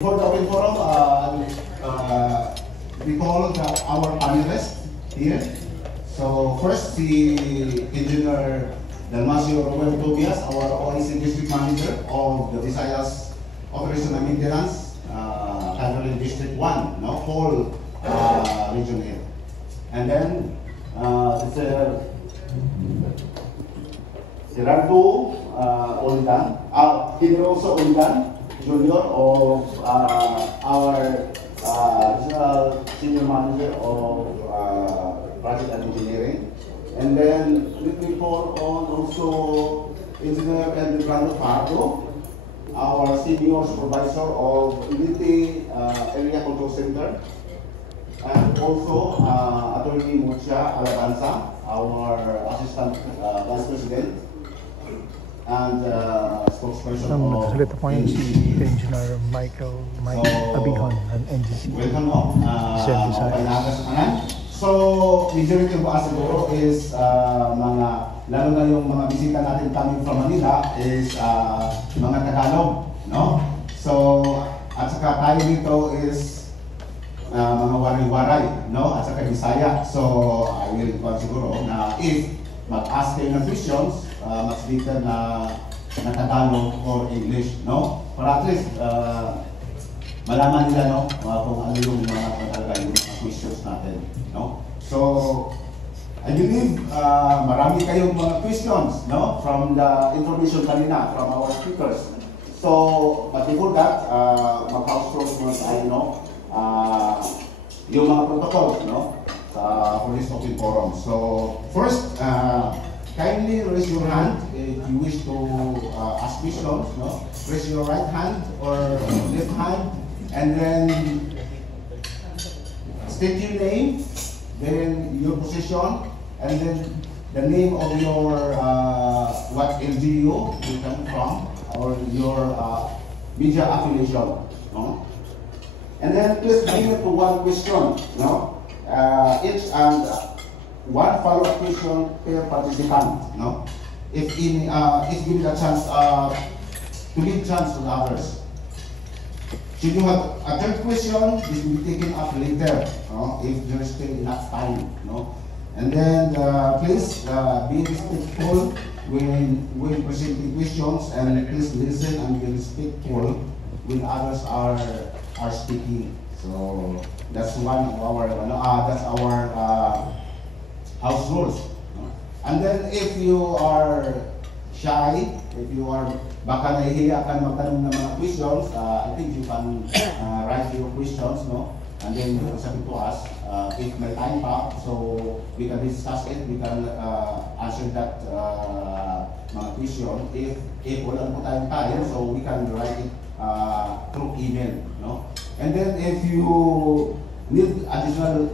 For the open forum, we call our panelists here. So first, the Engineer Dalmasio Roel Tobias, our OIC District Manager of the Visayas Operation and Maintenance, Catholic District 1, no, whole region here. And then, Gerardo Olidan, Generoso Olidan, Junior of our regional senior manager of project and engineering, and then let me call on also Engineer Brando Pardo, our senior supervisor of Unity Area Control Center, and also Attorney Mucha Alabanza, our assistant vice president and spokesperson of NGC. Engineer Michael Abihon and NGC. Welcome all. So, majority of us siguro is mga, lalo na yung mga bisita natin coming from Manila is mga Tagalog, no? So, at saka tayo dito is mga waray-waray, no? At saka Bisaya. So, I will siguro na if mag-ask kayo ng questions, mas better na Tagalog or English, no? Para at least malaman nila, no, kung ano yung mga questions natin, no? So I believe marami kayong mga questions, no, from the information kanina from our speakers. So but before that, mag-house close muna tayo, no, yung mga protocols, no, sa Police Open Forum. So first, kindly raise your hand if you wish to ask questions, no? Raise your right hand or left hand, and then state your name, then your position, and then the name of your what LGU you come from, or your media affiliation, no? And then please limit to one question, no? Each and one follow-up question per participant, no? If given a chance to give chance to the others. Should you have a third question, this will be taken up later, no? If there is still enough time, no? And then please be respectful when presenting questions, and please listen and be respectful when others are speaking. So that's one of our house rules. And then if you are shy, if you are baka nahihiya ka magtanong ng mga questions, I think you can write your questions, no? And then sabi to us, if may time pa, so we can discuss it, we can answer that mga question. If wala po tayong time, so we can write it through email, no? And then if you need additional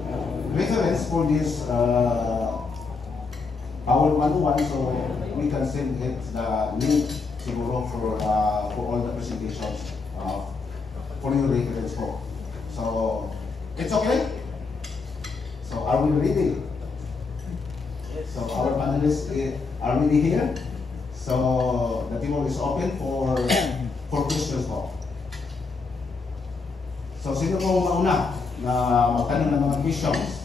reference for this Power 101, so we can send it the link siguro for all the presentations for your reference for. So it's okay. So are we ready? So our panelists are ready here. So the table is open for questions po. So sino po mauna na magtanong ng mga questions?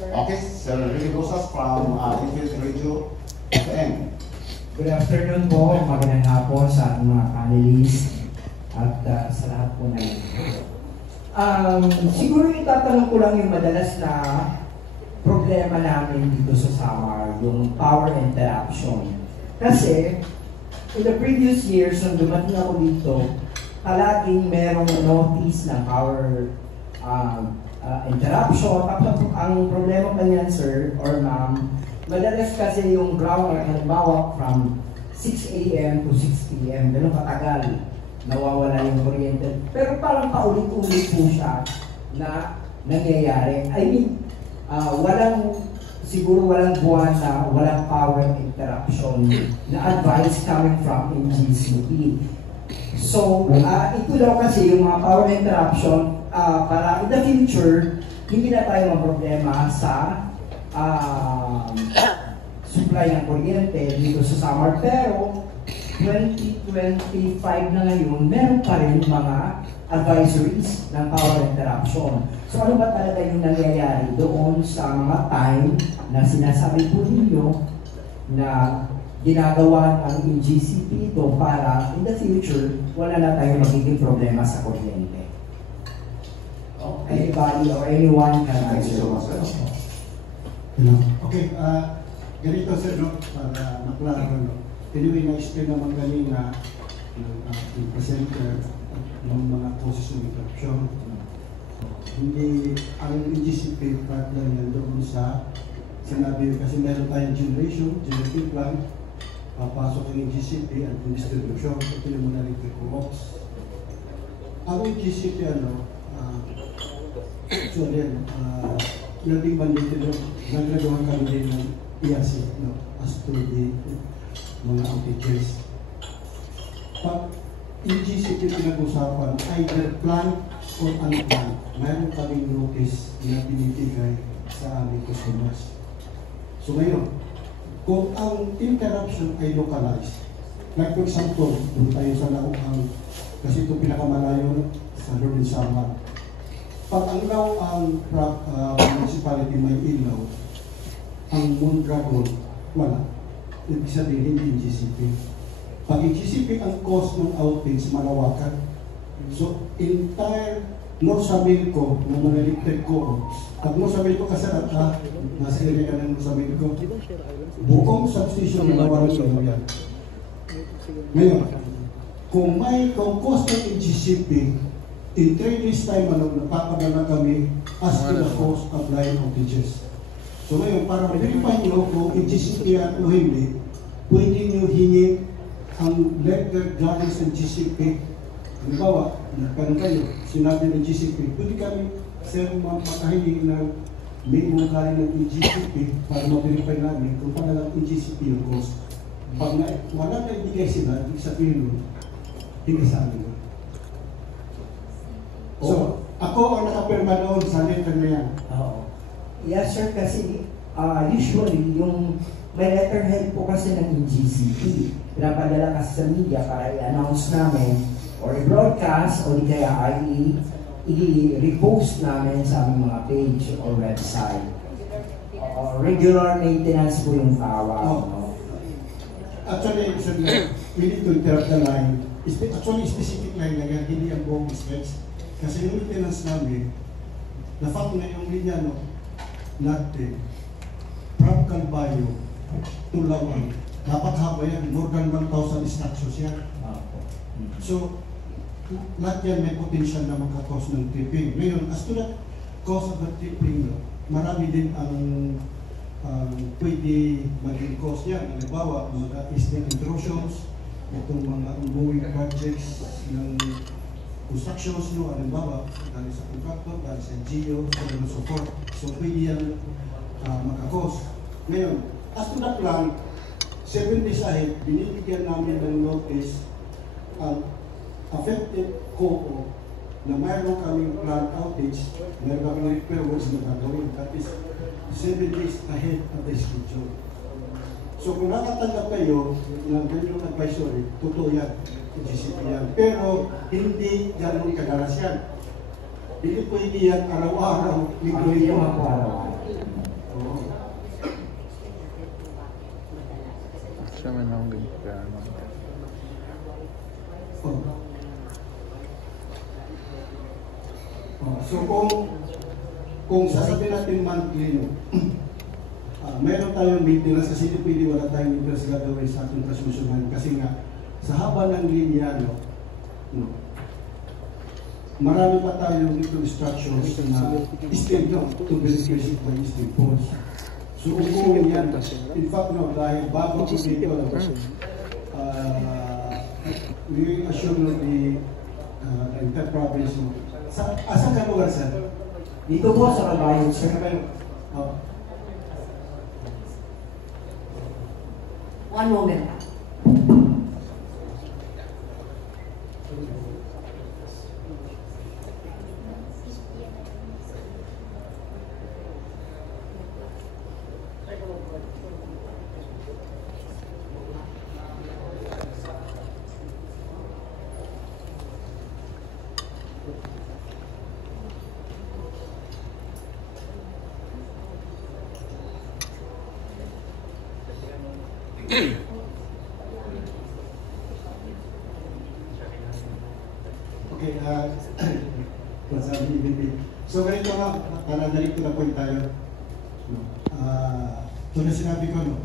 Okay, Sir Ricky Rosas from Infinite Radio FM. Good afternoon po, magandang hapon sa ating mga panelists at sa lahat po na yun. Siguro itatanong ko lang yung madalas na problema namin dito sa Samar, yung power interruption. Kasi, in the previous years, nung dumating ako dito, palaging merong notice ng power interruption. Ang problema pa niyan, sir or ma'am, madalas kasi yung ground halimbawa from 6 a.m. to 6 p.m. ganun katagal nawawala yung kuryente. Pero parang paulit-ulit po siya na nangyayari. I mean, siguro walang buwan na walang power interruption na advice coming from NGCP. So, ito daw kasi yung mga power interruption para in the future, hindi na tayo problema sa supply ng kuryente dito sa Samar. Pero 2025 na ngayon, meron pa rin mga advisories ng power interruption. So ano ba talaga yung nangyayari doon sa mga time na sinasabi po ninyo na ginagawa ng GCP ito para in the future, wala na tayong magiging problema sa kuryente? Anybody or anyone can answer. Okay, ganito sir, no? Para maklaro, no? Anyway, na-explain naman kanina ng presenter ng mga causes ng interruption. Hindi, ang GCP part lang yan doon sa sinabi, kasi meron tayong generating plan, papasok yung GCP at yung distribution, ito yung mga electrical works. Ang GCP, actually, nating bandito doon, naglagawan kami din ng EAC, no, as to the mga outages. Pag yung GCP pinag-usapan, either plan or unplanned, mayroon kaming notice na binibigay sa aming customers. So ngayon, kung ang interruption ay localized, like for example, doon tayo sa Lauang, kasi ito pinakamalayo sa Northern Samar. Pag ang Lauang municipality may ilaw, ang Mondragon, wala. Ibig sabihin, hindi yung GCP. Pag yung GCP, ang cost ng outage, malawakan. So, entire Norsamilco ng mga electric co-ops. Pag Norsamilco kasi nasa area ka ng Norsamilco, buong substation na nawalan sa yan. Ngayon, kung cost ng GCP, in 3 days time, napapadala kami as to the cost of line outages. So ngayon, para ma-verify nyo kung GCP yan o hindi, pwede nyo hingin ang letter galing sa GCP. Halimbawa, nagkaroon kayo, sinabi ng GCP, pwede kami sir mapakahiling ng memo galing ng GCP para ma-verify namin kung talagang GCP yung cost. Pag wala na ibigay sila, ibig sabihin nun, hindi sa amin. So, ako ang nakapirma doon sa letter na yan. Oo. Yes sir, kasi usually yung may letterhead po kasi ng GCP. Pinapadala kasi sa media para i-announce namin or i-broadcast o di kaya i-repost namin sa aming mga page or website. Regular maintenance po yung tawag. No? Actually, we need to interrupt the line. Actually, specific line na yan, hindi ang buong stretch. Kasi yung maintenance namin, na-fact na yung linya, no, natin, from Calvario to Lauang, dapat haba yan, more than 1,000 structures yan. So, lahat yan may potential na magkakos ng tripping. Ngayon, as to that cause of the tripping, no, marami din ang pwede maging cause yan. Halimbawa, mga eastern intrusions, itong mga ongoing projects ng constructions nyo, halimbawa, galing sa contractor, galing sa NGO, and so forth. So, pwede yan makakos. Ngayon, as to the plan, 7 days ahead, binibigyan namin ng notice ang affected co-op na mayroon kaming plan outage, mayroon kaming repair works na gagawin. That is 7 days ahead of the schedule. So kung nakatanggap kayo ng ganyan advisory, totoo yan, GCP yan. Pero hindi ganun kadalas yan. Hindi pwede yan araw-araw, linggo-linggo. Siya man ang ganyan. So kung sasabihin natin monthly, no, meron tayong maintenance kasi hindi pwede wala tayong maintenance gagawin sa ating transmission line kasi nga sa haba ng linya, no, marami pa tayong little structures na still to be replaced by steel poles. So kung yan, in fact, no, dahil bago ko dito, we assume na the entire province, no, asan ka lugar, sir? Dito po sa Calvario, sir. One moment. Okay, masabi ni Bibi. So ganito nga, para direct to the point tayo. Ito na sinabi ko, no?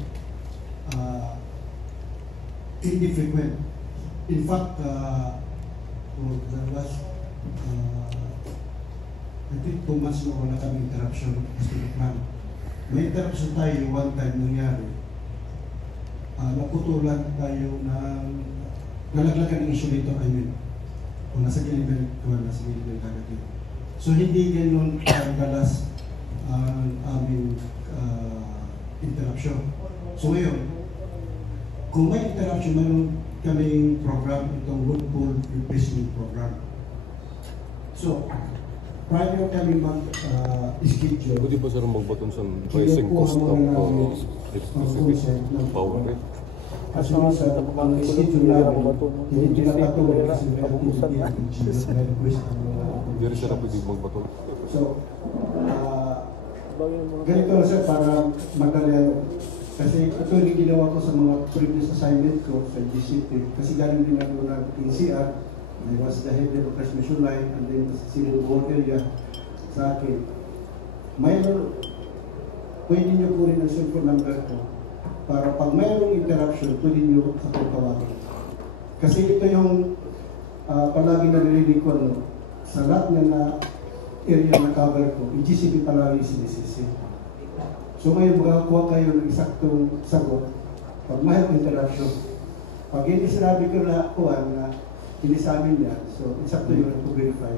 Hindi frequent. In fact, there was, I think 2 months na wala kami interruption as to the plan. May interruption tayo one time nangyari. Naputulan tayo ng nalaglagan ng insulator, I mean. Kung nasa gilid nasa gilid kagad yun. So hindi ganun kadalas ang aming interruption. So ngayon, kung may interruption, mayroon kaming program, itong wood pole replacement program. So, prior kami mag-schedule, Pwede ba sir magbaton sa pricing cost of electricity power rate? kasi sa schedule namin, hindi pinapatuloy kasi may activity at request ang Hindi rin siya na pwede magbaton. So, ganito na sir, para madali. Kasi ito yung ginawa ko sa mga previous assignment ko sa GCP. Kasi galing din ako ng NCR. I was the head of transmission line and then the civil wall area sa akin. Mayroon, pwede nyo po rin ang cellphone number ko para pag mayroong interruption, pwede nyo ako tawagin. Kasi ito yung palagi narinig ko, no? Sa lahat na area na cover ko, yung GCP palagi sinisisi. So ngayon makakuha kayo ng eksaktong sagot pag may interruption. Pag hindi sinabi ko na kuhan na hindi sa amin yan, so eksakto yun to verify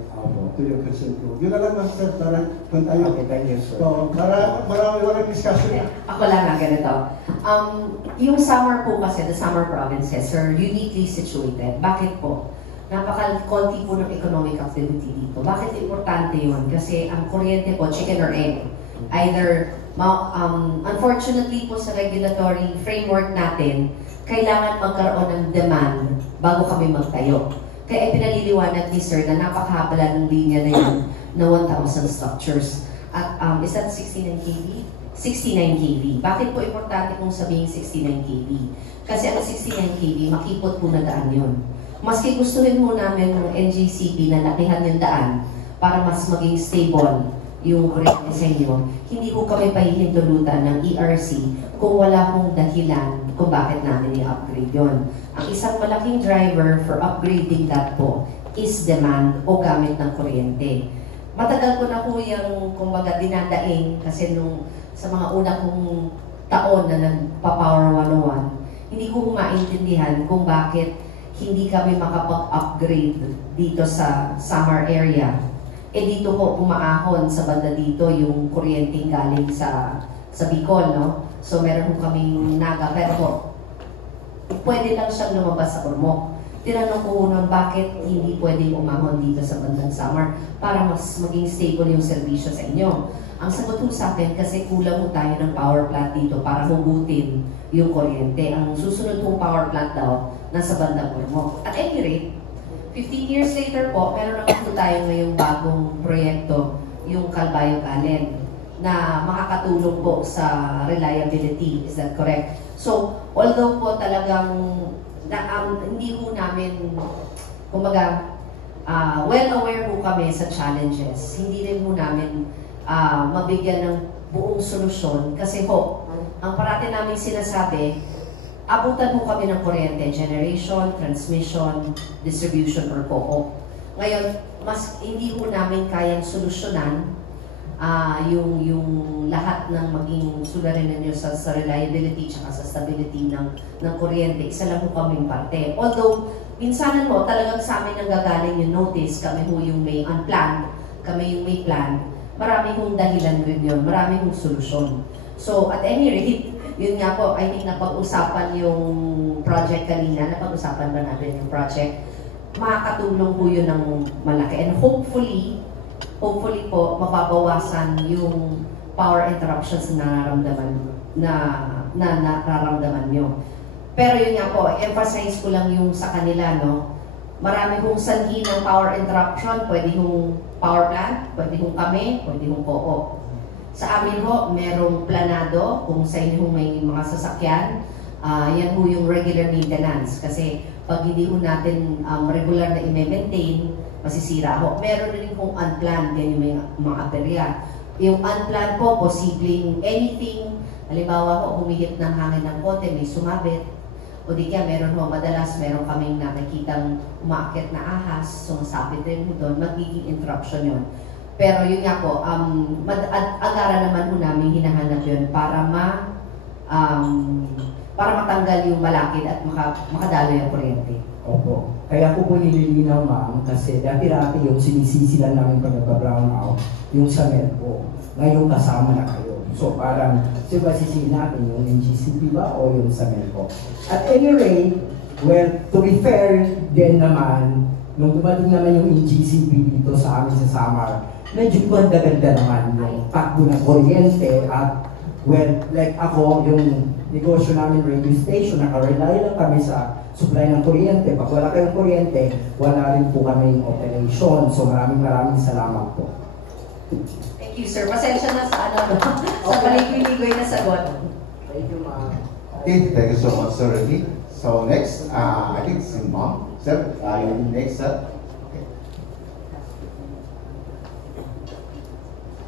to your question ko. Yun na lang lang sir, para kung tayo. Okay, thank you, sir. So, walang discussion. Ako lang ganito. Yung summer po kasi, the summer provinces are uniquely situated. Bakit po? Napaka-konti po ng economic activity dito. Bakit importante yun? Kasi ang kuryente po, chicken or egg. Either, unfortunately po sa regulatory framework natin, kailangan magkaroon ng demand bago kami magtayo. Kaya pinaliliwanag ni Sir na napakahaba ng linya na yun na 1,000 structures. At is that 69 kV? 69 kV. Bakit po importante kung sabihin 69 kV? Kasi ang 69 kV, makipot po na daan yun. Maski gustuhin mo namin ng NGCP na lakihan yung daan para mas maging stable yung kuryente sa inyo, hindi po kami pahihintulutan ng ERC kung wala pong dahilan kung bakit namin i-upgrade yon. Ang isang malaking driver for upgrading that po is demand o gamit ng kuryente. Matagal ko na po yung kumbaga dinadaing kasi nung sa mga una kong taon na nagpa-Power 101, hindi ko maintindihan kung bakit hindi kami makapag-upgrade dito sa summer area. Dito po umaahon sa banda dito yung kuryenteng galing sa Bicol, no? So meron po kaming naga, pero po, pwede lang siyang lumabas sa Ormoc. Tinanong ko nun bakit hindi pwedeng umahon dito sa bandang summer para mas maging stable yung serbisyo sa inyo. Ang sagot po sa akin, kasi kulang po tayo ng power plant dito para hugutin yung kuryente. Ang susunod pong power plant daw, nasa bandang Ormoc. At any rate, 15 years later po, meron naman po tayo ngayong bagong proyekto, yung Calbayo Galen, na makakatulong po sa reliability. Is that correct? So, although po talagang hindi po namin, kumbaga, well aware po kami sa challenges, hindi rin po namin mabigyan ng buong solusyon kasi po, ang parati namin sinasabi, abutan po kami ng kuryente, generation, transmission, distribution, or co-op. Ngayon, mas hindi po namin kayang solusyonan yung lahat ng maging suliranin nyo sa reliability at sa stability ng kuryente. Isa lang po kaming parte. Although, minsanan mo, talagang sa amin ang gagaling yung notice, kami po yung may unplanned, kami yung may plan. Marami hong dahilan rin yun, marami hong solusyon. So, at any rate, yun nga po, I think napag-usapan yung project kanina, napag-usapan ba natin yung project? Makakatulong po yun ng malaki. And hopefully po, mababawasan yung power interruptions na nararamdaman nyo. Pero yun nga po, emphasize ko lang yung sa kanila, no? Marami kong sanhi ng power interruption, pwede yung power plant, pwede yung kami, pwede yung co-op. Sa amin ho, merong planado kung sa inyo may mga sasakyan. Yan po yung regular maintenance. Kasi pag hindi po natin regular na i-maintain, masisira ho. Meron rin kung unplanned, yan yung mga aperya. Yung unplanned po, posibleng anything, halimbawa ho, humihit ng hangin ng konti, may sumabit, o di kaya meron ho, madalas meron kaming nakikitang umaakit na ahas, sumasapit rin ho doon, magiging interruption yun. Pero yun nga po, agaran naman ho namin hinahanap yun para para matanggal yung malakid at makadalo yung kuryente. Opo. Kaya ko po nililinaw, ma'am, kasi dati-dati yung sinisisilan namin pag nagpa-brown out, yung sa Melco. Ngayon kasama na kayo. So parang, sino ba sisihin natin, yung NGCP ba o yung sa Melco? At any rate, well, to be fair din naman, nung dumating naman yung NGCP dito sa amin sa Samar, medyo ganda-ganda naman yung takbo ng kuryente at well, like ako, yung negosyo namin radio station, nakarely lang kami sa supply ng kuryente. Pag wala kayong kuryente, wala rin po kami yung operation. So maraming salamat po. Thank you, sir. Pasensya na sa sa paligoy-ligoy na sagot. Thank you, ma'am. Okay, thank you so much, Sir Ricky. So next, I think it's Ma'am. Sir, yung next, sir. Okay.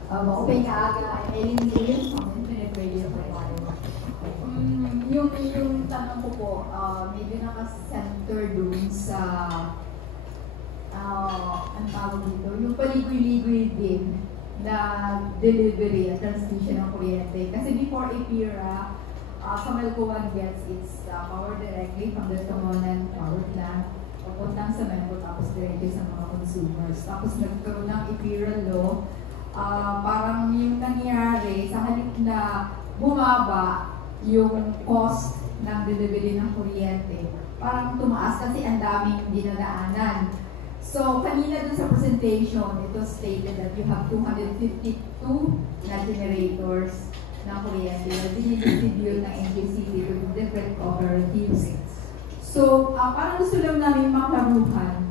Maupay ka aga, Ellen Lane, from Internet Radio Provider. Yung tanong ko po, medyo naka-center dun sa, ang tawag dito, yung paligoy-ligoy din na delivery at transmission ng kuryente. Kasi before EPIRA, sa Melco 1 gets its power directly from the Tamonan power plant, papuntang sa Melco, tapos directly sa mga consumers. Tapos nagkaroon ng EPIRA law, parang yung nangyari, sa halip na bumaba yung cost ng delivery ng kuryente, parang tumaas kasi ang daming dinadaanan. So, kanina dun sa presentation, ito stated that you have 252 na generators na kuryente na dinidistribute ng NGCP to different cooperatives. So, parang gusto lang namin makaruhan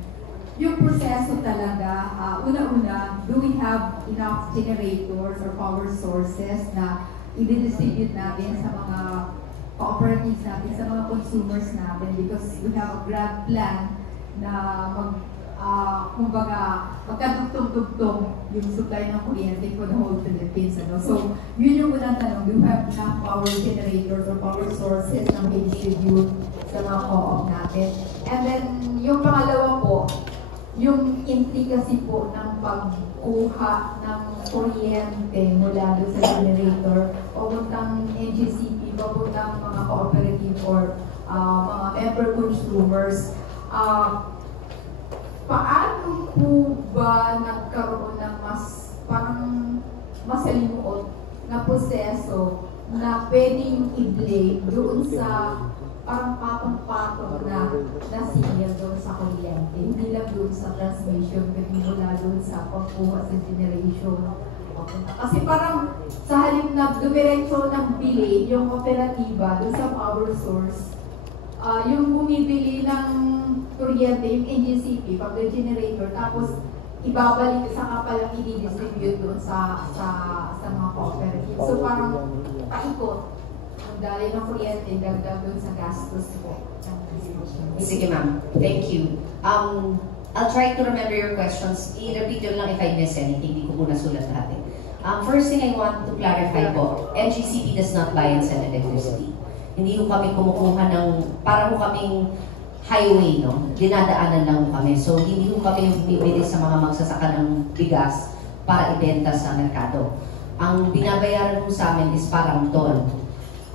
yung proseso talaga. Una-una, do we have enough generators or power sources na i-distribute natin sa mga cooperatives natin, sa mga consumers natin, because we have a grand plan na kumbaga, magkadugtong-dugtong yung supply ng kuryente for the whole Philippines. So, yun yung unang tanong. Do you have enough power generators or power sources na may-distribute sa mga co-op natin? And then, yung pangalawa po, yung intricacy po ng pagkuha ng kuryente mula doon sa generator, papuntang NGCP, papuntang mga cooperative or mga member consumers. Paano po ba nagkaroon ng parang masalimuot na proseso na pwedeng i-blame doon sa parang patong-patong na signal doon sa kuryente, hindi lang doon sa transmission, pwede mula doon sa pagkuha sa generation. Kasi parang sa halip na dumiretso ng bili, yung operatiba doon sa power source, yung bumibili ng kuryente, yung NGCP, pag the generator, tapos ibabalik sa kapalang i-distribute doon sa mga cooperative. So parang paikot. Dahil ng kuryente, dagdag doon sa gastos po. Sige ma'am, thank you. I'll try to remember your questions. I-repeat yun lang if I miss anything. Hindi ko muna sulat lahat eh. First thing I want to clarify po, NGCP does not buy and sell electricity. Hindi ko kami kumukuha ng, para mo kaming highway, no? Dinadaanan lang kami. So, hindi ko kami bibili sa mga magsasaka ng bigas para ibenta sa merkado. Ang binabayaran mo sa amin is parang toll.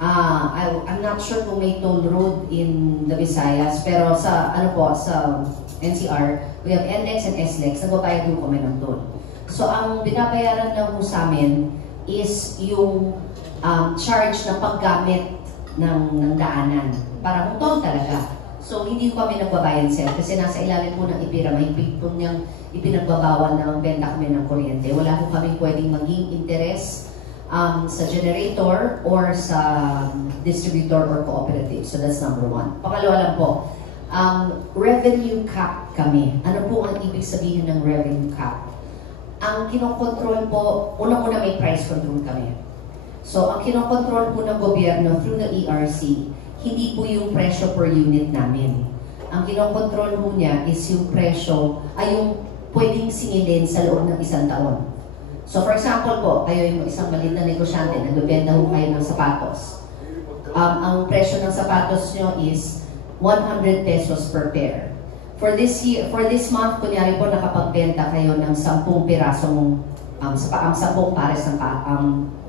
I'm not sure kung may toll road in the Visayas, pero sa sa NCR, we have NLEX and SLEX, nagbabayad po kami ng toll. So ang binabayaran lang po sa amin is yung charge na paggamit ng daanan. Parang toll talaga. So hindi ko kami nagbabayad sir, kasi nasa ilalim po ng EPIRA, may po niyang ipinagbabawal na magbenta kami ng kuryente. Wala po kami pwedeng maging interest sa generator or sa distributor or cooperative. So that's number one. Pangalawa lang po, revenue cap kami. Ano po ang ibig sabihin ng revenue cap? Ang kinokontrol po, unang-una may price control kami. So ang kinokontrol po ng gobyerno through the ERC, hindi po yung presyo per unit namin. Ang kinokontrol po niya is yung presyo, ay yung pwedeng singilin sa loob ng isang taon. So for example po, kayo yung isang maliit na negosyante, nagbebenta po kayo ng sapatos. Ang presyo ng sapatos nyo is 100 pesos per pair. For this month, kunyari po nakapagbenta kayo ng 10 pirasong 10 pares ng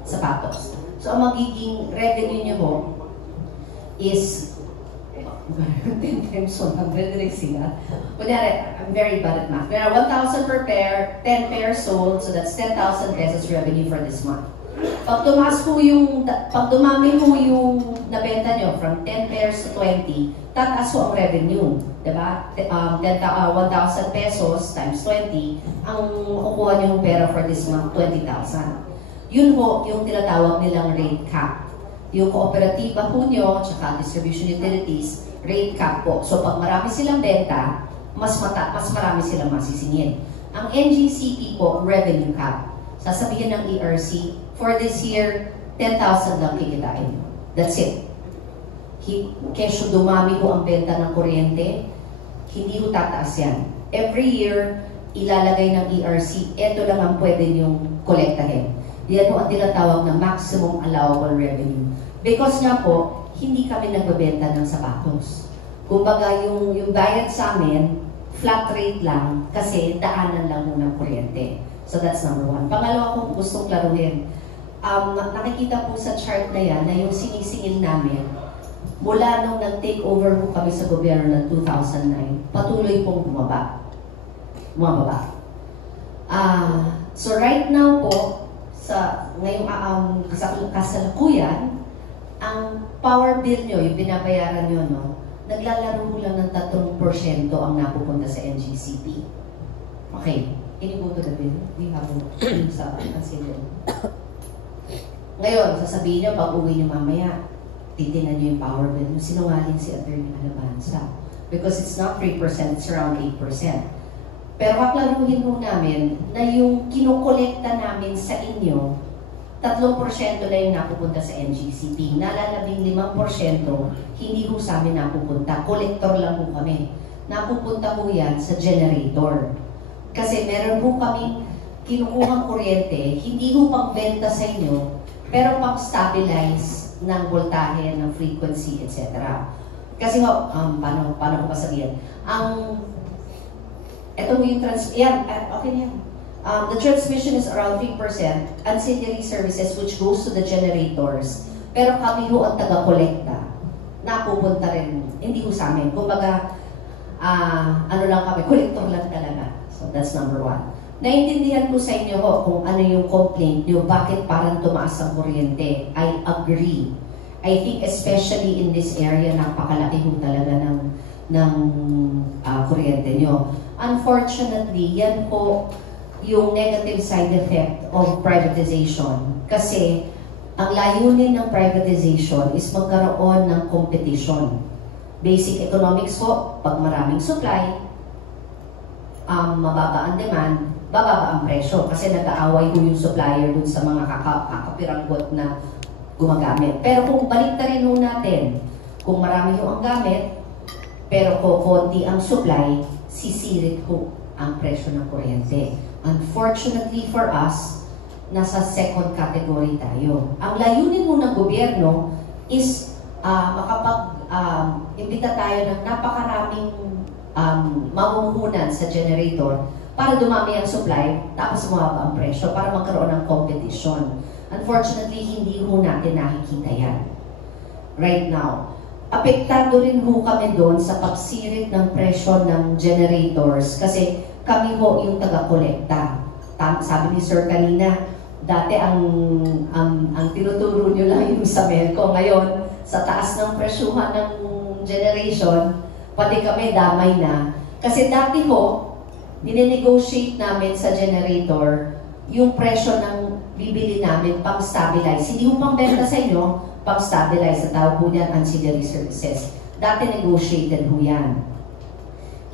sapatos. So ang magiging revenue nyo po is 10 times 100 rin sila. Kunyari, I'm very bad at math. There are 1,000 per pair, 10 pairs sold, so that's 10,000 pesos revenue for this month. Pag dumami po yung nabenta nyo from 10 pairs to 20, tataas po ang revenue. Diba? 1,000 pesos times 20, ang kukuha nyo yung pera for this month, 20,000. Yun po yung tinatawag nilang rate cap. Yung kooperatiba po nyo, tsaka distribution utilities, rate cap po. So pag marami silang benta, mas marami silang masisingin. Ang NGCP po, revenue cap. Sasabihin ng ERC, for this year, 10,000 lang kikitain nyo. That's it. Kesyo dumami po ang benta ng kuryente, hindi po tataas yan. Every year, ilalagay ng ERC, eto lang ang pwede nyong kolektahin. Yan po ang tinatawag na maximum allowable revenue. Because nga po, hindi kami nagbebenta ng sapatos. Kumbaga, yung bayad sa amin, flat rate lang kasi daanan lang muna ng kuryente. So that's number one. Pangalawa kong gustong klaruhin, nakikita po sa chart na yan na yung sinisingil namin, mula nung nag-take over po kami sa gobyerno ng 2009, patuloy pong bumaba. So right now po, sa ngayong kasalukuyan, ang power bill nyo, yung binabayaran nyo, no, naglalaro po lang ng 3% ang napupunta sa NGCP. Okay. Can you go to the bill? We have sa consider. Ngayon, sasabihin nyo, pag uwi nyo mamaya, titinan nyo yung power bill. Sinungaling si Attorney Alabanza. Because it's not 3%, it's around 8%. Pero kaklaruhin po namin na yung kinukolekta namin sa inyo, 3% na yung napupunta sa NGCP. Nalalabing 5%, hindi po sa amin napupunta. Kolektor lang po kami. Napupunta po yan sa generator. Kasi meron po kaming kinukuhang kuryente, hindi po pang-benta sa inyo, pero pang-stabilize ng voltahe, ng frequency, etc. Kasi paano ko pa sabihin? Ito mo yung okay na yan. The transmission is around 3%, ancillary services which goes to the generators, pero kami ho ang taga-kolekta, napupunta rin, hindi ho sa amin. Kumbaga, lang kami, kolektor lang talaga. So that's number one. Naintindihan ko sa inyo ho kung ano yung complaint nyo, bakit parang tumaas ang kuryente. I agree. I think especially in this area, napakalaki ho talaga ng kuryente nyo. Unfortunately, yan po yung negative side effect of privatization. Kasi ang layunin ng privatization is magkaroon ng competition. Basic economics po, pag maraming supply, mababa ang demand, bababa ang presyo. Kasi nag-aaway po yung supplier dun sa mga kakapiranggot na gumagamit. Pero kung balik na rin natin, kung marami yung ang gamit, pero konti ang supply, sisirit po ang presyo ng kuryente. Unfortunately for us, nasa second category tayo. Ang layunin mo ng gobyerno is imbita tayo ng napakaraming mamumuhunan sa generator para dumami ang supply, tapos bumaba ang presyo para magkaroon ng competition. Unfortunately, hindi ho natin nakikita yan right now. Apektado rin ho kami doon sa pagsirit ng presyo ng generators kasi kami ho yung taga-kolekta. Sabi ni Sir kanina, dati ang tinuturo nyo lang yung sa Melco. Ngayon, sa taas ng presyuhan ng generation, pati kami damay na. Kasi dati ho, dinenegotiate namin sa generator yung presyo ng bibili namin pang-stabilize. Hindi mo pang-benta sa inyo, pang-stabilize. Sa tawag po niyan, ancillary services. Dati negotiated ho yan.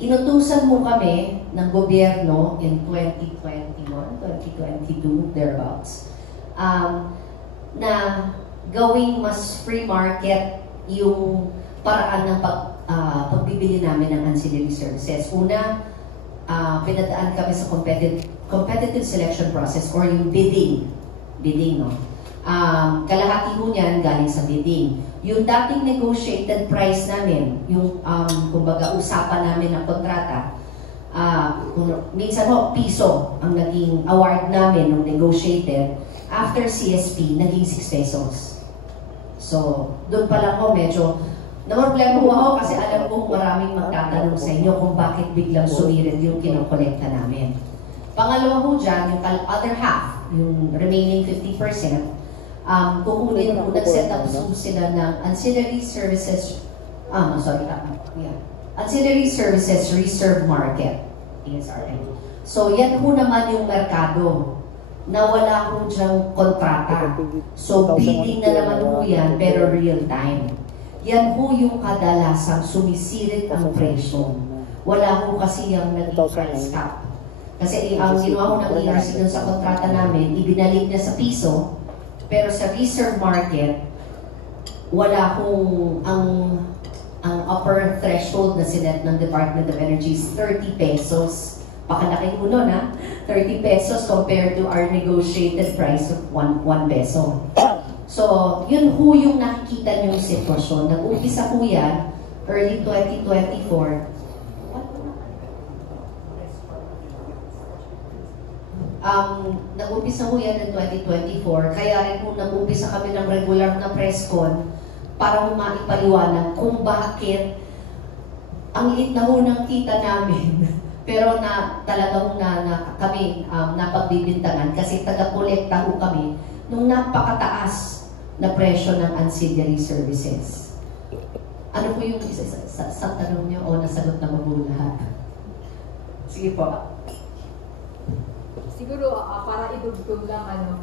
Inutusan mo kami ng gobyerno in 2021, 2022, thereabouts, na gawing mas free market yung paraan ng pagbibili namin ng ancillary services. Una, pinadaan kami sa competitive selection process or yung bidding, no? Kalahati ho niyan galing sa bidding. Yung dating negotiated price namin, yung kumbaga usapan namin ng kontrata, minsan ho, piso ang naging award namin nung negotiated. After CSP, naging 6 pesos. So, doon pa lang ho, medyo namroblema ho ako kasi alam ko maraming magtatanong sa inyo kung bakit biglang sumirit yung kinokolekta namin. Pangalawa ho dyan, yung other half, yung remaining 50%, kukunin kung nag-set up sila ng ancillary services, ancillary services reserve market, ASRM. So, yan ho naman yung merkado na wala ho dyang kontrata. So, bidding na naman ho yan, pero real time. Yan ho yung kadalasang sumisirit ang presyo. Wala ho kasi yung naging price cap. Kasi ang ginawa ho ng ERC dun sa kontrata namin, ibinalik niya sa piso, pero sa reserve market, wala hong ang upper threshold na sinet ng Department of Energy is 30 pesos. Pakalaki ho nun, ha? 30 pesos compared to our negotiated price of 1 peso. So, yun ho yung nakikita nyo yung sitwasyon. Nag-umpisa ho yan, early 2024. Nag-umpisa ho yan ng 2024, kaya rin ho nag-umpisa kami ng regular na press con para ho maipaliwanag kung bakit ang liit na ho ng kita namin pero talagang kami napagbibintangan kasi taga-kolekta ho kami nung napakataas na presyo ng ancillary services. Ano po yung isa sa tanong niyo o nasagot na mabuo lahat? Sige po. Siguro, para idugtog lang,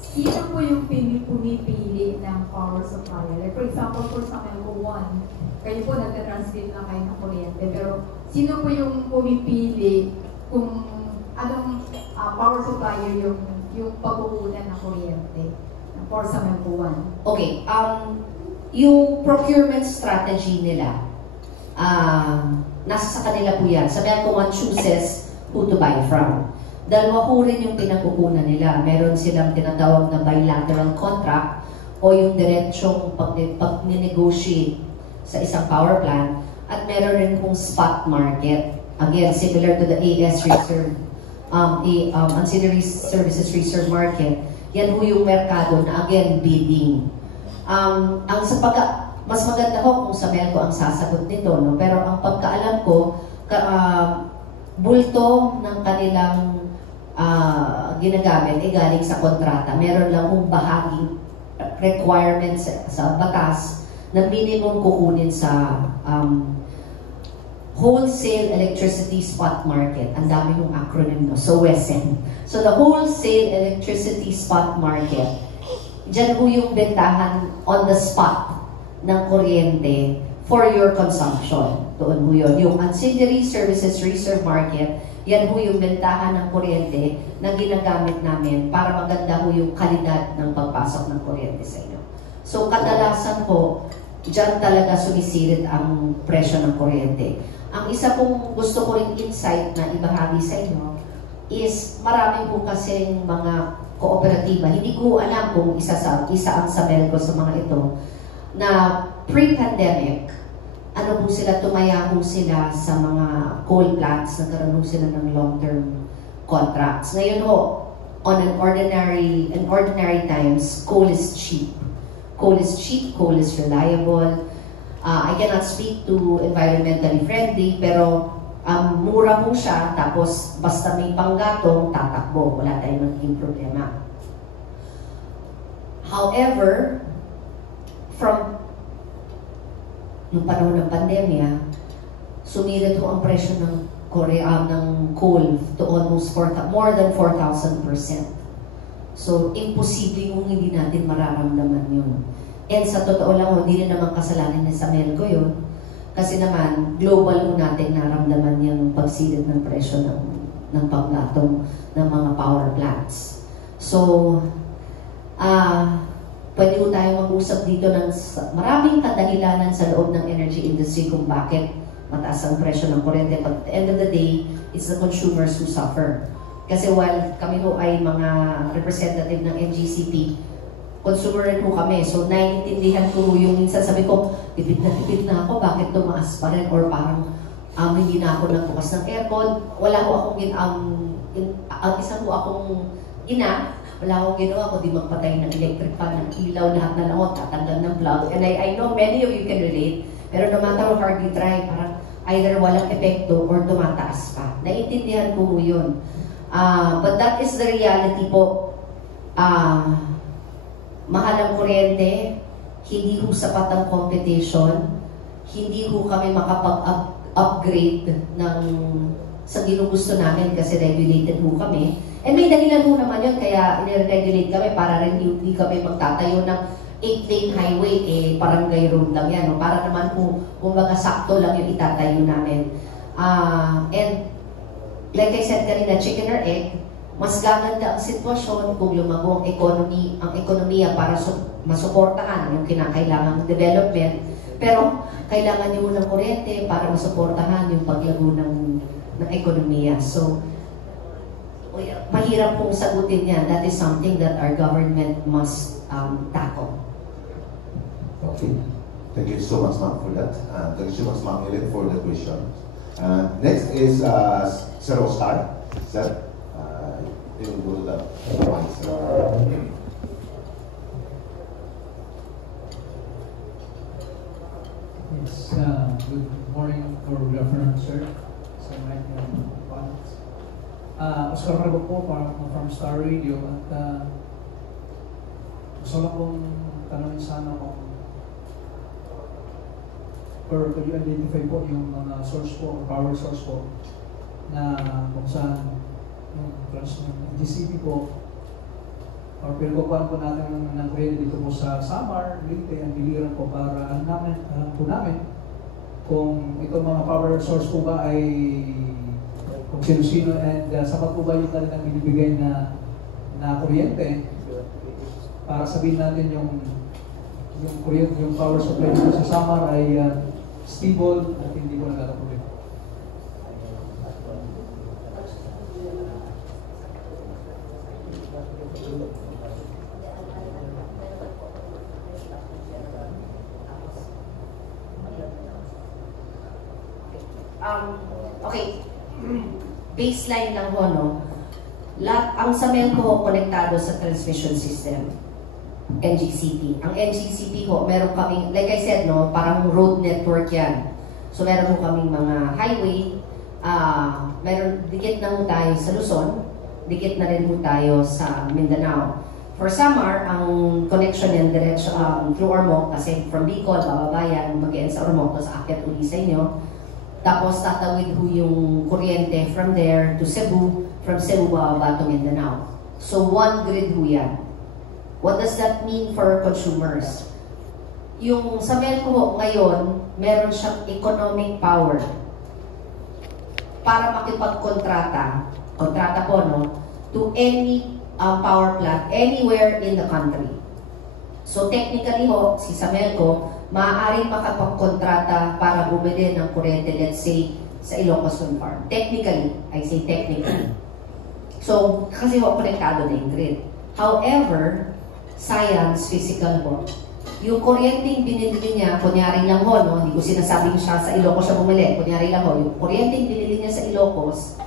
sino po yung pumipili ng power supplier? Like, for example, for Samelco 1, kayo po nagtatransmit lang kayo ng kuryente, pero sino po yung pumipili kung anong power supplier yung pag-uulan ng kuryente for Samelco 1? Okay, yung procurement strategy nila, nasa sa kanila po yan. Samelco 1 chooses who to buy from. Dalawa po rin yung pinagkukunan nila. Meron silang tinatawag na bilateral contract o yung diretsong pag-negotiate sa isang power plant, at meron rin pong spot market. Again, similar to the AS reserve, ancillary services reserve market. Yan po yung merkado na again, bidding. Mas maganda ho kung Samelco ang sasagot nito, no? Pero ang pagkaalam ko, bulto ng kanilang ginagamit ay galing sa kontrata. Meron lang kung bahaging requirements sa batas na minimum kukunin sa Wholesale Electricity Spot Market. Ang dami yung acronym, no? So, WESN. So, the Wholesale Electricity Spot Market, dyan po yung bentahan on the spot ng kuryente for your consumption. Doon po yun. Yung Ancillary Services Reserve Market, yan po yung bentahan ng kuryente na ginagamit namin para maganda po yung kalidad ng pagpasok ng kuryente sa inyo. So, kadalasan po, dyan talaga sumisirit ang presyo ng kuryente. Ang isa pong gusto ko rin insight na ibahagi sa inyo is marami po kasing mga kooperatiba. Hindi ko alam kung isa ang Samelco sa mga ito na pre-pandemic, ano po sila, tumaya po sila sa mga coal plants, nagkaroon po sila ng long-term contracts. Ngayon ho, in ordinary times, coal is cheap. Coal is cheap, coal is reliable. I cannot speak to environmentally friendly, pero mura po siya, tapos basta may panggatong, tatakbo. Wala tayong magiging problema. However, from nung panahon ng pandemya, sumirit po ang presyo ng coal to almost more than 4,000%. So, imposible kung hindi natin mararamdaman yun. And sa totoo lang, hindi rin naman kasalanan ni Samelco yun. Kasi naman, global po natin naramdaman yung pagsilit ng presyo ng paglatong ng mga power plants. So, pwede po tayo mag-usap dito ng maraming kadahilanan sa loob ng energy industry kung bakit mataas ang presyo ng kuryente. But at the end of the day, it's the consumers who suffer. Kasi while kami ho ay mga representative ng NGCP, consumer rin ho kami. So naiintindihan ko yung minsan sabi ko, tipid na ako, bakit tumaas pa rin? Or parang hindi na ako nagbukas ng aircon. Wala ho akong isa ho akong wala akong ginawa kundi magpatay ng electric fan, ng ilaw, lahat na lang, tatanggal ng plug. And I know many of you can relate, pero no matter how hard you try, parang either walang epekto or tumataas pa. Naiintindihan ko yun. But that is the reality po. Mahal ang kuryente, hindi ho sapat ang competition, hindi ho kami makapag-upgrade sa ginugusto namin kasi regulated ho kami. And may dahilan ho naman yun, kaya i-regulate kami para rin hindi kami magtatayo ng 8-lane highway, barangay road lang yan. No? Para naman po, kumbaga sakto lang yung itatayo namin. And like I said kanina, chicken or egg, mas gaganda ang sitwasyon kung lumago ang ekonomiya para masuportahan yung kinakailangang development. Pero kailangan nyo ng kuryente para masuportahan yung paglago ng ekonomiya. So, mahirap pong sagutin yan. That is something that our government must tackle. Okay. Thank you so much, ma'am, for that. Thank you so much, ma'am, Ellen, for the question. Next is Sir Oscar. Sir, you will go to the point, sir. Yes, good morning or good afternoon, sir. So, my Oscar Margo po from Star Radio at gusto lang pong tanongin sana kung could you identify po yung mga source po, power source po na kung saan yung GCP po or pinagkukuhan po natin ng kuryente dito po sa Samar, Leyte, ang biliran po para alam po namin kung itong mga power source po ba ay kung sino-sino and sapat po ba yung talagang binibigay na kuryente para sabihin natin yung kuryente, yung power supply sa Samar ay stable at hindi po nagkakaproblema. Okay. Baseline lang ho, no? Ang Samelco ho, konektado sa transmission system. NGCP. Ang NGCP ho, meron kaming, like I said, no, parang road network yan. So meron ho kaming mga highway, meron, dikit na ho tayo sa Luzon, dikit na rin ho tayo sa Mindanao. For Samar, ang connection yan diretso through Ormoc, kasi from Bicol, bababa yan, mag-end sa Ormoc, tapos aakyat uli sa inyo. Tapos tatawid ho yung kuryente from there to Cebu, from Cebu bababa to Mindanao. So one grid ho yan. What does that mean for consumers? Yung Samelco ho ngayon, meron siyang economic power para makipagkontrata, kontrata po, no, to any power plant anywhere in the country. So technically ho, si Samelco, maaaring makapagkontrata para bumili ng kuryente, let's say, sa Ilocos Wind Farm. Technically, I say technically. So, kasi ho, konektado na yung grid. However, science, physical ho, yung kuryenteng binili niya, kunyari lang ho, no, hindi ko sinasabing siya sa Ilocos siya bumili, kunyari lang ho, yung kuryenteng binili niya sa Ilocos,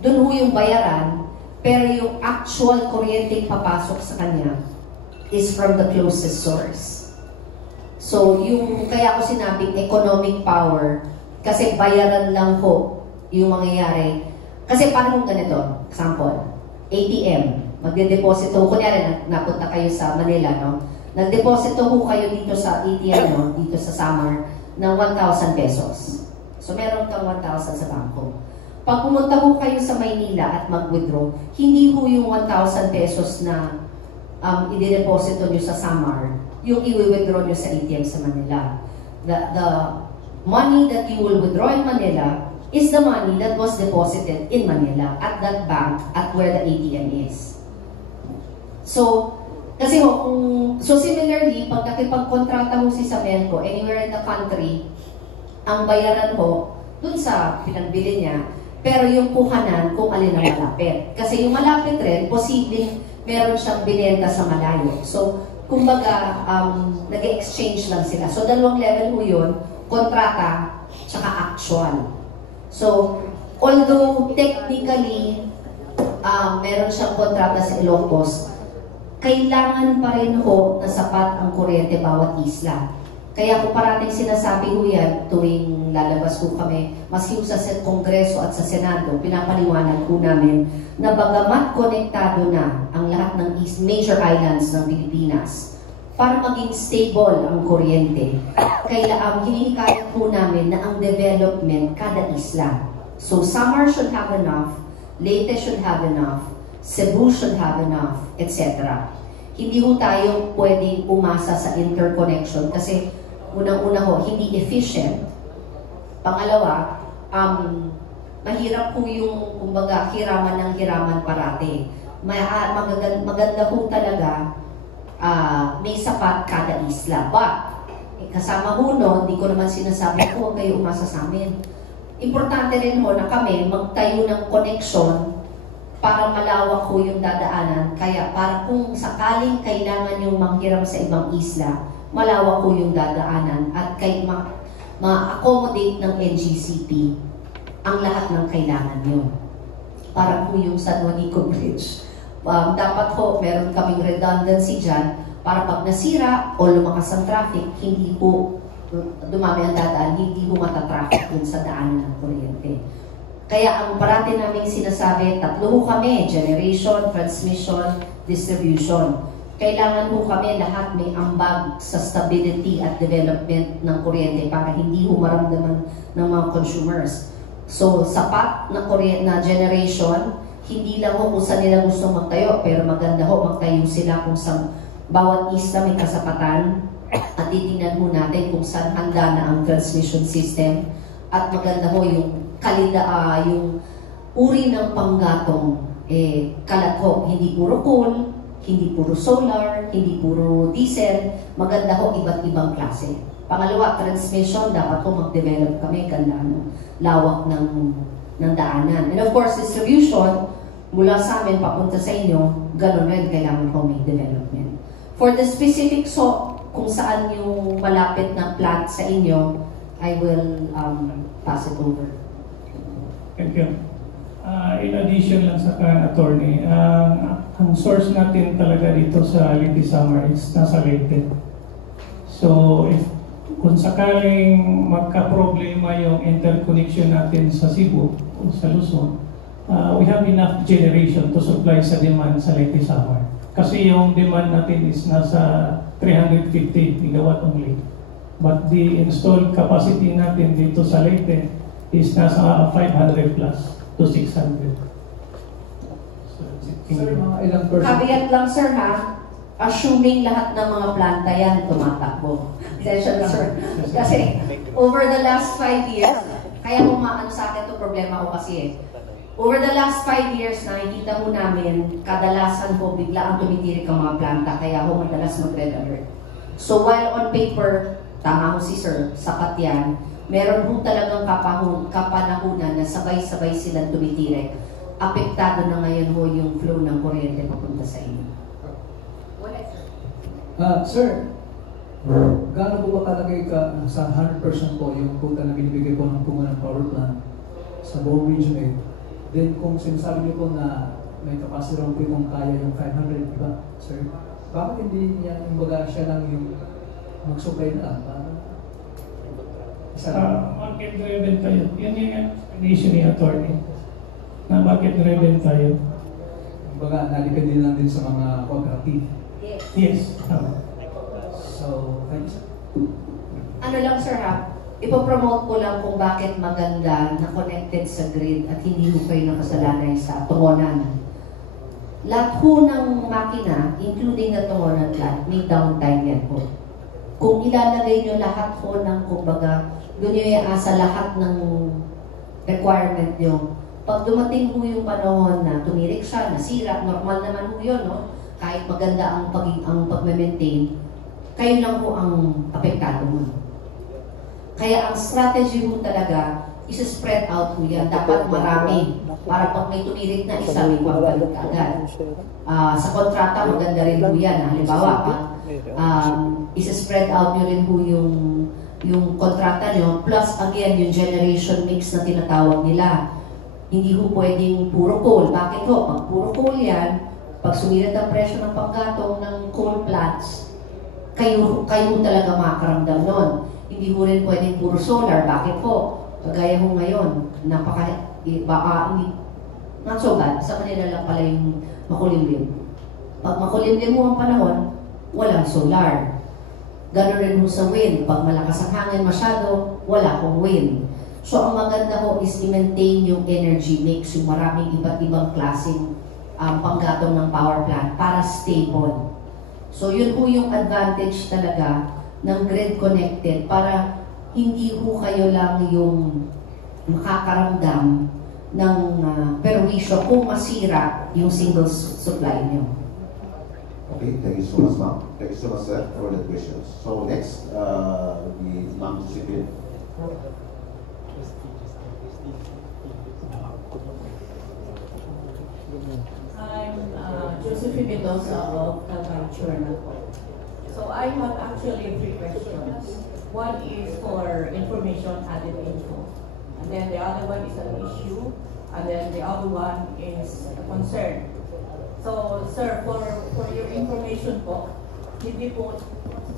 dun ho yung bayaran, pero yung actual kuryenteng papasok sa kanya is from the closest source. So, kaya ko sinabing economic power, kasi bayaran lang ho yung mangyayari. Kasi paano kung ganito? Example, ATM, magde-deposito, kunyari napunta kayo sa Manila, no? Nag-deposito ho kayo dito sa ATM, no? Dito sa Samar, ng 1,000 pesos. So, meron kang 1,000 sa bangko. Pag pumunta ho kayo sa Maynila at mag-withdraw, hindi ho yung 1,000 pesos na i-deposito nyo sa Samar, yung i-withdraw nyo sa ATM sa Manila. The money that you will withdraw in Manila is the money that was deposited in Manila at that bank at where the ATM is. So, Kasi ho, so similarly, pag nakipagkontrata mo si Samelco anywhere in the country, ang bayaran ho, dun sa pinagbili niya, pero yung puhanan kung alin ang malapit. Kasi yung malapit rin, posibleng meron siyang binenta sa malayo. So, kumbaga, nag-exchange lang sila. So, dalawang level ho yun, kontrata, tsaka actual. So, although technically, meron siyang kontrata sa Ilocos, kailangan pa rin ho na sapat ang kuryente bawat isla. Kaya kung parating sinasabi ho yan tuwing lalabas po kami, maski sa Kongreso at sa Senado, pinapaliwanag po namin na bagamat konektado na ang lahat ng major islands ng Pilipinas para maging stable ang kuryente, kaya hinihikayat po namin na ang development kada isla. So Samar should have enough, Leyte should have enough, Cebu should have enough, etc. Hindi ho tayo pwedeng umasa sa interconnection kasi unang-una ho, hindi efficient. Pangalawa, mahirap po yung, kumbaga, hiraman ng hiraman parati. Maganda ho talaga may sapat kada isla. But, kasama ho no, hindi ko naman sinasabi ko, huwag kayo umasa sa amin. Importante rin ho na kami magtayo ng connection para malawak ho yung dadaanan. Kaya para kung sakaling kailangan yung manghiram sa ibang isla, malawak ho yung dadaanan at kay ma-accommodate ng NGCP ang lahat ng kailangan nyo. Para po yung San Juanico Bridge. Dapat ho, meron kaming redundancy dyan para pag nasira o lumakas ang traffic, hindi po dumami ang dadaan, hindi po matatraffic dun sa daanan ng kuryente. Kaya ang parati namin sinasabi, tatlo ho kami, generation, transmission, distribution. Kailangan ho kami lahat may ambag sa stability at development ng kuryente para hindi ho maramdaman ng mga consumers. So, sapat na generation, hindi lang ho kung saan nila gusto magtayo, pero maganda ho magtayo sila kung sa bawat isla may kasapatan at titingnan ho natin kung saan handa na ang transmission system at maganda ho yung yung uri ng panggatong kalat ho, hindi puro coal, hindi puro solar, hindi puro diesel, maganda ho iba't ibang klase. Pangalawa, transmission, dapat ho mag-develop kami ganda ng lawak ng daanan. And of course, distribution, mula sa amin papunta sa inyo, gano'n rin kailangan ho may development. For the specific kung saan yung malapit na plant sa inyo, I will pass it over. Thank you. In addition lang sa attorney, ang source natin talaga dito sa Leyte Samar is nasa Leyte. So, kung sakaling magka-problema yung interconnection natin sa Cebu o sa Luzon, we have enough generation to supply sa demand sa Leyte Samar. Kasi yung demand natin is nasa 350 megawatt only. But the installed capacity natin dito sa Leyte is nasa 500 plus to 600. Sir, mga ilang percent? Caveat lang sir ha, assuming lahat ng mga planta yan tumatakbo. Session sir. Kasi over the last 5 years, kaya kumaano sa akin to problema ko kasi over the last 5 years, nakikita ho namin, kadalasan po bigla ang tumitirik ang mga planta, kaya ho madalas mag-red alert. So while on paper, tama ho si sir, sapat yan, meron ho talagang kapanahunan na sabay-sabay silang tumitirik. Apektado na ngayon ho yung flow ng kuryente papunta sa inyo. Wala, sir. Sir, gaano po ba kalagay ka sa 100% po yung quota na binibigay po ng Pungunan Power Plant sa buong Region 8? Then kung sinasabi niyo po na may capacity po kung kaya yung 500, diba, sir? Bakit hindi niya yung baga siya lang yung mag-supply na lang? Market driven tayo. Yan yung explanation ni attorney. Na market driven tayo. Baga, nalipin lang din sa mga cooperative. Yes. So, thank you, sir. Ano lang sir ha, ipopromote ko lang kung bakit maganda na connected sa grid at hindi mo kayo nakasalanay sa tungonan. Lahat ho ng makina, including the tungonan plant, may downtime yan po. Kung ilalagay nyo lahat ho ng kumbaga, doon nyo iasa lahat ng requirement nyo. Pag dumating ho yung panahon na tumirik siya, nasira, normal naman ho yun, no? kahit maganda ang pag-maintain, kayo lang po ang apektado mo. Kaya ang strategy mo talaga, isa-spread out po yan. Dapat marami. Para pag may tumirik na isa, may pagbalik agad. Sa kontrata, maganda rin po yan. Halimbawa, isa-spread out nyo rin po yung kontrata nyo. Plus, again, yung generation mix na tinatawag nila. Hindi po pwedeng puro coal. Bakit po? Pag puro coal yan, pag sumirat ang presyo ng panggatong ng coal plants, kayo talaga makakaramdam nun. Hindi po rin pwedeng puro solar. Bakit po? Kagaya mo ngayon, baka not so bad, sa kanila lang pala yung makulimlim. Pag makulimlim mo ang panahon, walang solar. Gano'n rin mo sa wind. Pag malakas ang hangin masyado, wala akong wind. So ang maganda ko is i-maintain yung energy mix, yung maraming iba't ibang klaseng panggatong ng power plant para stable. So yun po yung advantage talaga ng grid connected para hindi po kayo lang yung makakaramdam ng perwisyo kung masira yung single supply nyo. Okay, thank you so much, ma'am. Thank you so much, sir, for the questions. So next, Ma'am Josephine. I'm Josephine Mendoza of Calvary Journal. So I have actually 3 questions. One is for information added info. And then the other one is an issue. And then the other one is a concern. So, sir, for your information po, hindi po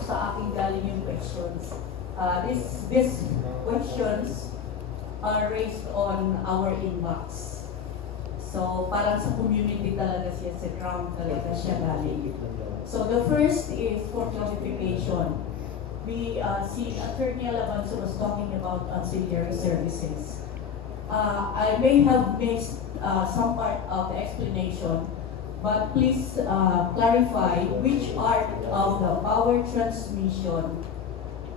sa akin galing yung questions. These questions are raised on our inbox. So, parang sa community talaga siya, sa ground talaga siya galing. So, the first is for clarification. We see Attorney Alabanzo was talking about ancillary services. I may have missed some part of the explanation, but please clarify which part of the power transmission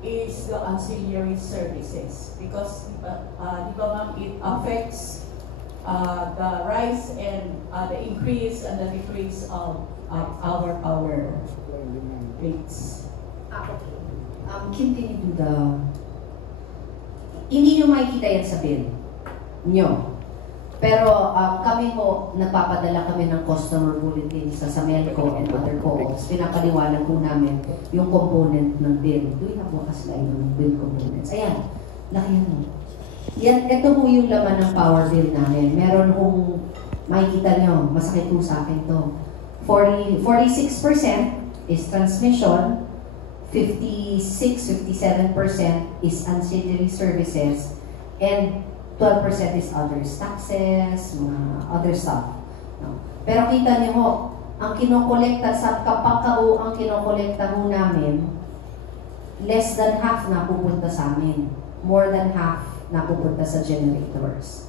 is the ancillary services, because it affects the rise and the increase and the decrease of our power rates. Continue to the... Hindi nyo makikita yan sa bill nyo. Pero kami po, nagpapadala kami ng customer bulletin sa Samelco and other co-ops. Pinapaliwanag po namin yung component ng bill. Do we have a slide ng bill components? Ayan, lakihan mo. Yan, ito po yung laman ng power bill namin. Meron kong makikita nyo, masakit po sa akin to. 46% is transmission, 56-57% is ancillary services, and 12% is others, taxes, mga other stuff. No? Pero kita niyo ho, ang kinokolekta sa kapagkao, ang kinokolekta ho namin, less than half na pupunta sa amin. More than half na pupunta sa generators.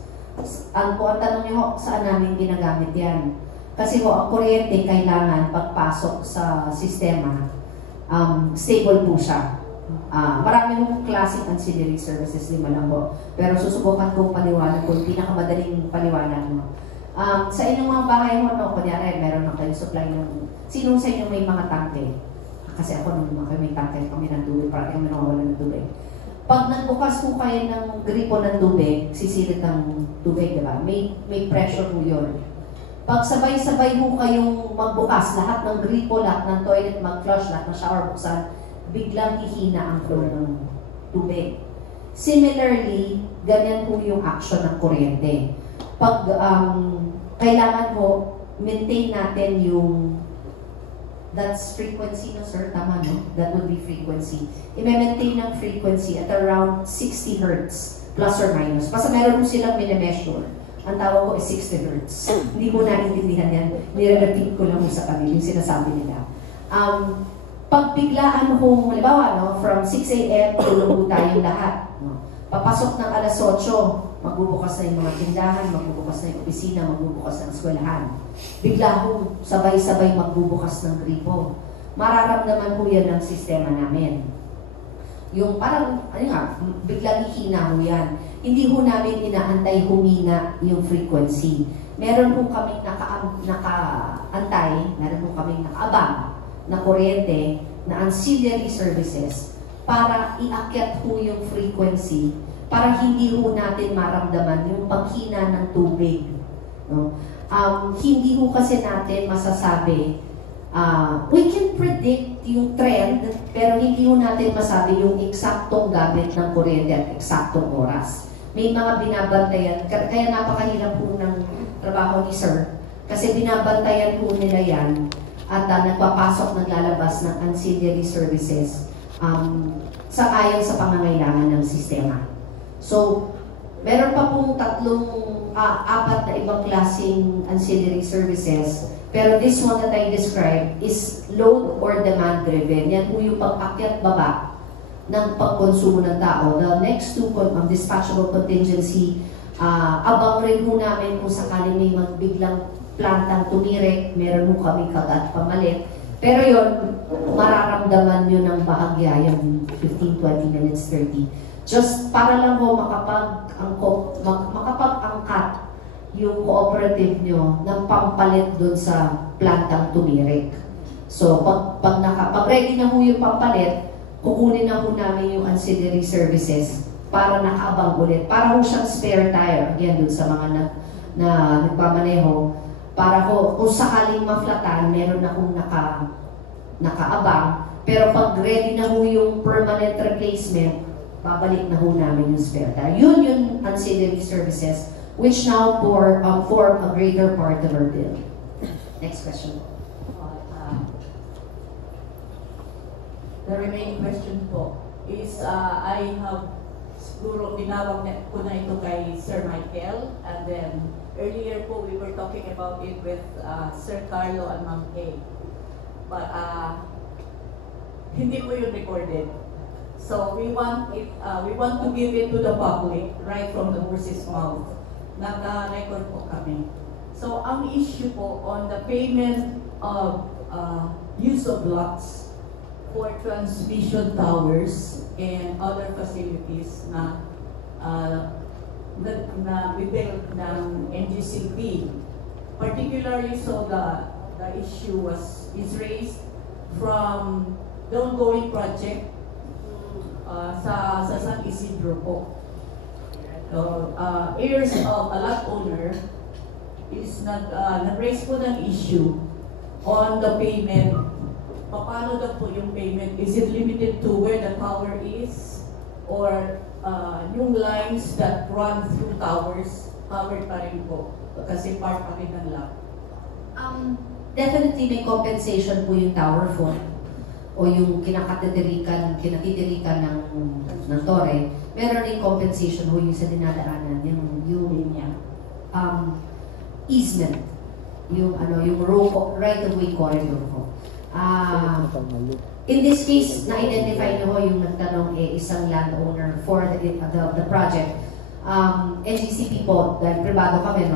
Ang tanong niyo ho, saan namin ginagamit yan? Kasi ho, ang kuryente kailangan pagpasok sa sistema, stable po siya. Marami mong klaseng ancillary services, lima lang po. Pero susubukan kong paliwanag ko, pinakamadaling paliwanag mo. Sa inyong mga bahay mo, no, kunyari, meron na kayo supply ng... Sino sa inyo may mga tangke? Kasi ako nung may tangke kami ng tubig, para kami nawawala ng tubig. Pag nagbukas po kayo ng gripo ng tubig, sisirit ng tubig, diba? May pressure po yun. Pag sabay-sabay mo kayong magbukas, lahat ng gripo, lahat ng toilet, mag-flush, lahat ng shower buksan, biglang hihina ang flow ng tubig. Similarly, ganyan po yung action ng kuryente. Pag kailangan po, maintain natin yung that's frequency, no sir? Tama, no? That would be frequency. I-maintain ang frequency at around 60 Hz, plus or minus. Basta meron po silang minimeasure. Ang tawag ko is 60 Hz. Hindi ko naintindihan yan. Nire-repeat ko lang sa kanila yung sinasabi nila. Pag biglaan kung, halimbawa, no, from 6 a.m. tulog tayong lahat. No? Papasok ng alas 8, magbubukas na yung mga tindahan, magbubukas na yung opisina, magbubukas ng eskwelahan. Bigla kung sabay-sabay magbubukas ng gripo. Mararamdaman po yan ng sistema namin. Yung parang, ano nga, biglang hihina ho yan. Hindi ho namin inaantay humina yung frequency. Meron po kaming nakaantay, meron po kaming nakaabang na kuryente, na ancillary services para iakyat po yung frequency para hindi ho natin maramdaman yung paghina ng tubig. No? Hindi ho kasi natin masasabi, we can predict yung trend, pero hindi ho natin masabi yung eksaktong gamit ng kuryente at eksaktong oras. May mga binabantayan, kaya napakahirap po ng trabaho ni Sir, kasi binabantayan po nila yan at nagpapasok, naglalabas ng ancillary services sa ayon sa pangangailangan ng sistema. So, meron pa pong apat na ibang klaseng ancillary services, pero this one that I described is load or demand driven. Yan po yung pag-akyat baba ng pagkonsumo ng tao. The next two, dispatchable contingency, abang rin po namin kung sakaling may magbiglang plantang tumirik, meron mo kami kagat pamalit. Pero yon mararamdaman nyo ng bahagya, yung 15, 20 minutes, 30. Just para lang ho makapag-angkat yung cooperative nyo ng pampalit dun sa plantang tumirik. So, pag ready na ho yung pampalit, kukunin na ho namin yung ancillary services para nakaabang ulit. Para ho siyang spare tire, again, dun sa mga na nagpamaneho. Para ho, kung sakaling maflatan, meron na kong nakaabang. Pero pag ready na ho yung permanent replacement, babalik na ho namin yung spare tire. Yun yung ancillary services, which now form a greater part of our bill. Next question. The remaining question po is, I have siguro tinawag ko na ito kay Sir Michael, and then earlier po we were talking about it with Sir Carlo and Ma'am Kay. But hindi po yun recorded. So we want to give it to the public right from the horse's mouth. Naka-record po kami. So ang issue po on the payment of use of lots for transmission towers and other facilities na bill ng NGCP. Particularly so the issue is raised from the ongoing project sa San Isidro po. So, heirs of a lot owner is nag-raise po ng issue on the payment. Paano daw po yung payment? Is it limited to where the tower is? Or yung lines that run through towers, covered pa rin po? Kasi part pa rin ng lot. Definitely may compensation po yung tower phone o yung kinakatitirikan ng tore. Meron rin compensation po yung sa dinadaanan, yung easement, yung right-of-way corridor po. In this case, na-identify nyo yung nagtanong isang landowner for the project. NGCP po, dahil privado kami,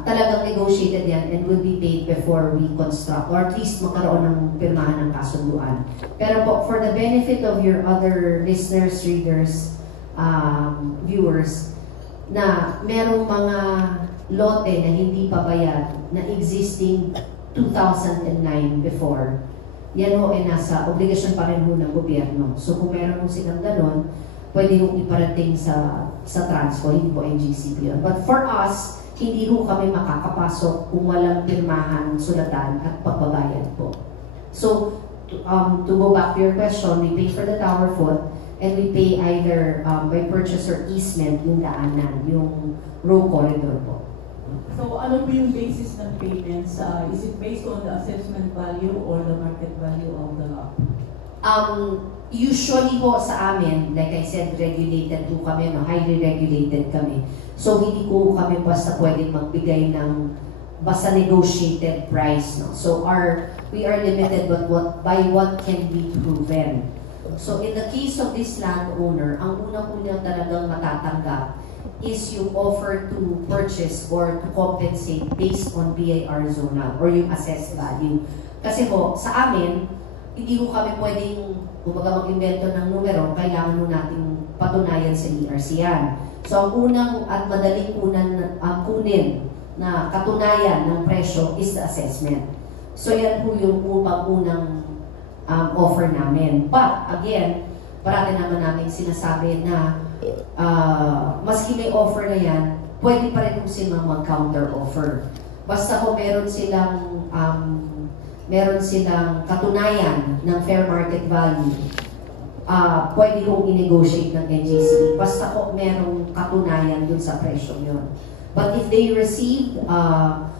talagang negotiated yan and will be paid before we construct, or at least magkaroon ng pirmahan ng kasunduan. Pero po, for the benefit of your other listeners, readers, viewers, na merong mga lote na hindi pa bayad na existing 2009 before, yan ho ay nasa obligasyon pa rin ho ng gobyerno. So kung meron ho silang ganon, pwede ho iparating sa Transco, hindi po NGCP yun. But for us, hindi ho kami makakapasok kung walang pirmahan, sulatan at pagbabayad po. So, to go back to your question, we pay for the tower foot and we pay either by purchase or easement yung daanan, yung row corridor po. So, ano po yung basis ng payments? Is it based on the assessment value or the market value of the lot? Usually po sa amin, like I said, regulated po kami, highly regulated kami. So, hindi po kami basta pwedeng magbigay ng basta negotiated price. No? So, we are limited by what can be proven. So, in the case of this landowner, ang una po niya talagang matatanggap is yung offer to purchase or to compensate based on BIR zonal or yung assessed value. Kasi po, sa amin, hindi ko kami pwedeng mag-invento ng numero, kailangan mo nating patunayan sa ERC yan. So ang unang at madaling kunin na katunayan ng presyo is the assessment. So yan po yung unang offer namin. But again, parati naman namin sinasabi na maski may offer na yan, pwede pa rin kung sila mag-counter offer. Basta kung meron silang katunayan ng fair market value, pwede kong i-negotiate ng NGC. Basta kung merong katunayan dun sa presyo yun. But if they receive an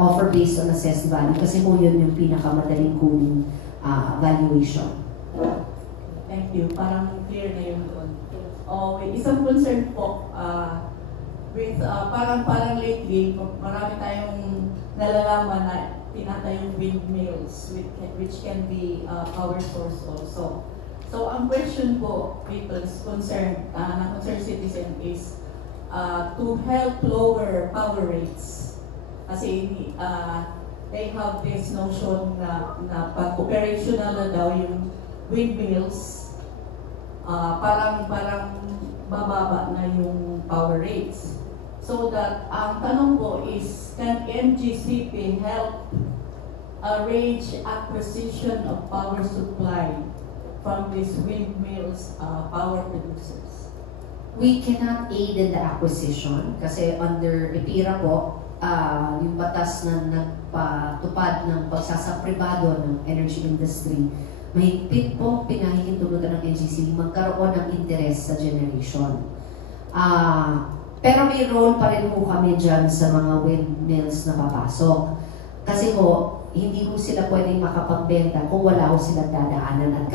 offer based on assessed value, kasi po yun yung pinakamadaling kuning valuation. Thank you. Parang clear na yun doon. Okay, isang concern po, parang lately, marami tayong nalalaman na tinatayong windmills which can be power source also. So ang question po, people's concern, na concerned citizen is to help lower power rates. Kasi they have this notion na pag operational na daw yung windmills, parang bababa na yung power rates. So that, ang tanong po is, can MGCP help arrange acquisition of power supply from these windmills power producers? We cannot aid in the acquisition kasi under EPIRA po, yung batas na nagpatupad ng pagsasapribado ng energy industry, mahigpit po pinahihintulutan ng NGC magkaroon ng interes sa generation. Pero may role pa rin po kami dyan sa mga windmills na papasok. Kasi po, hindi po sila pwedeng makapagbenta kung wala po silang dadaanan at